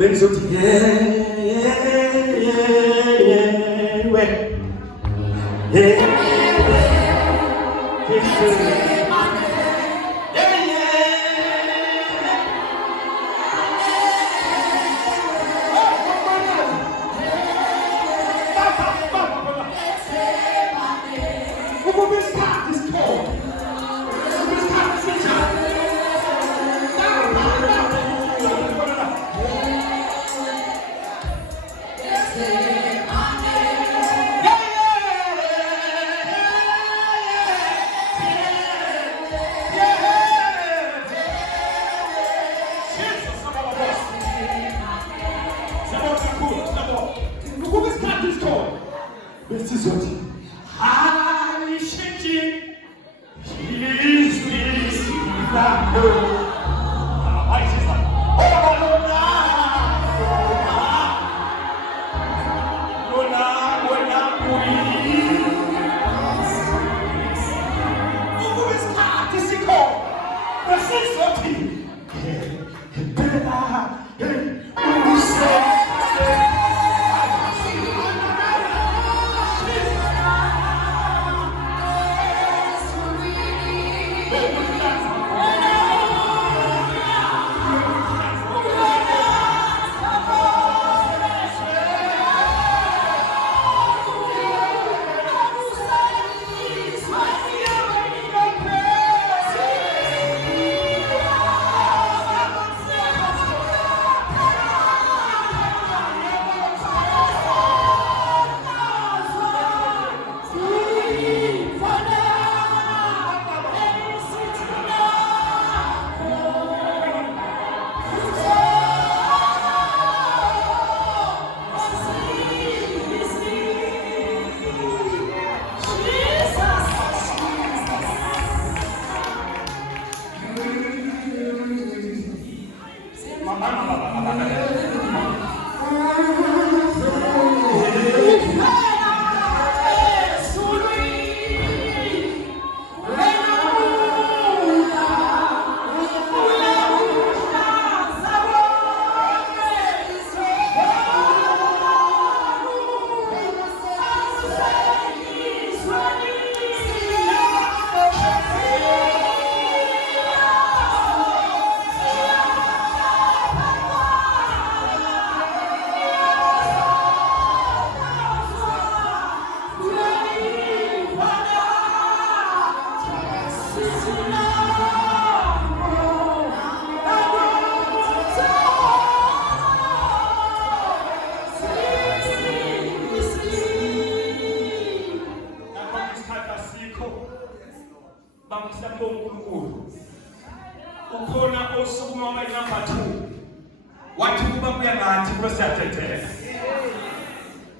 bengizothi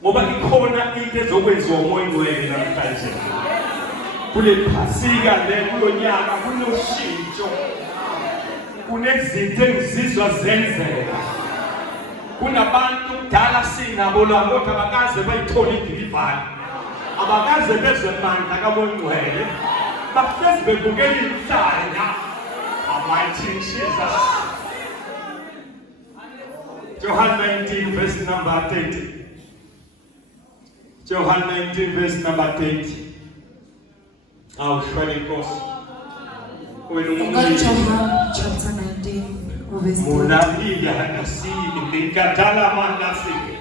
ngoba ikhona into ezokwenziwa umoya ngcwele namhlanje kule phasika le kulonyaka kunoshintsho kunezinto engizizwa zenzeka kunabantu kudala sinabo labo kodwa abakaze bayithola idelivery abakaze bezwe amandla kamoya ngcwele bahlezi bebukela inhlanya mighty Jesus. John 19 verse number 30. John 19 verse number 30. I'll show you course. John chapter 19 verse 30. Munabiya hanasini nikatala manasi.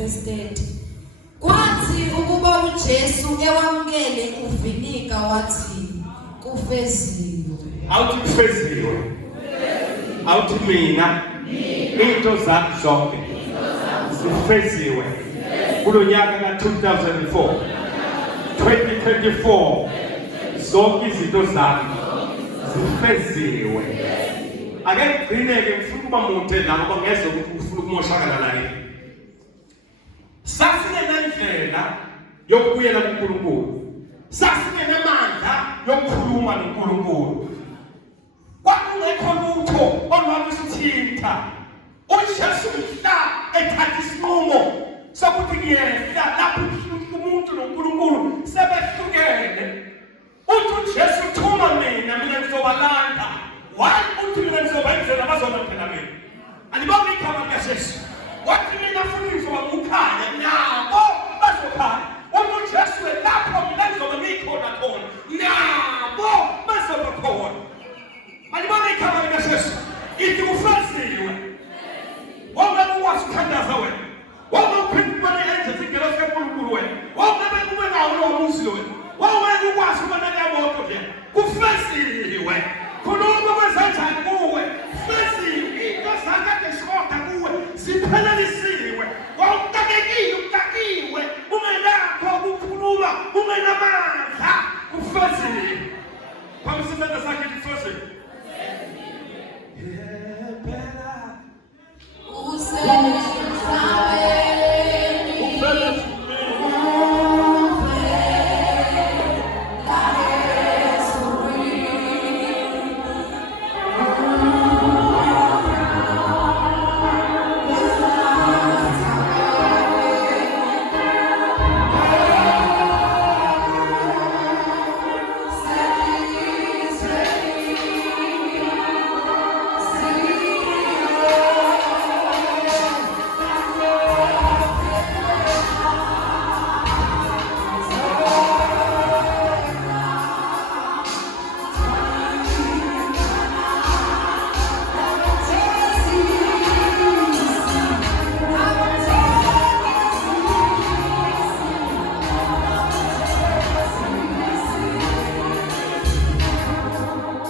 Verse 30. Kwathi ukuba uJesu ewamkele uvinika wathi kufeziwe. Awuthi kufeziwe. Awuthi mina into zami zonke zifeziwe. Kulo nyaka ka2004 2024 zonke izinto zami zifeziwe. Ake ngigcineke ngifuna ukuba mude lapho ngezwe ukuthi ufuna ukumoshakala la yini. Sasinendlela yokubuyela kuNkulunkulu. Sasinenamandla yokukhuluma noNkulunkulu. Kwakungekho uJesu mhla ethatha isinqumo sokuthi ngiyeza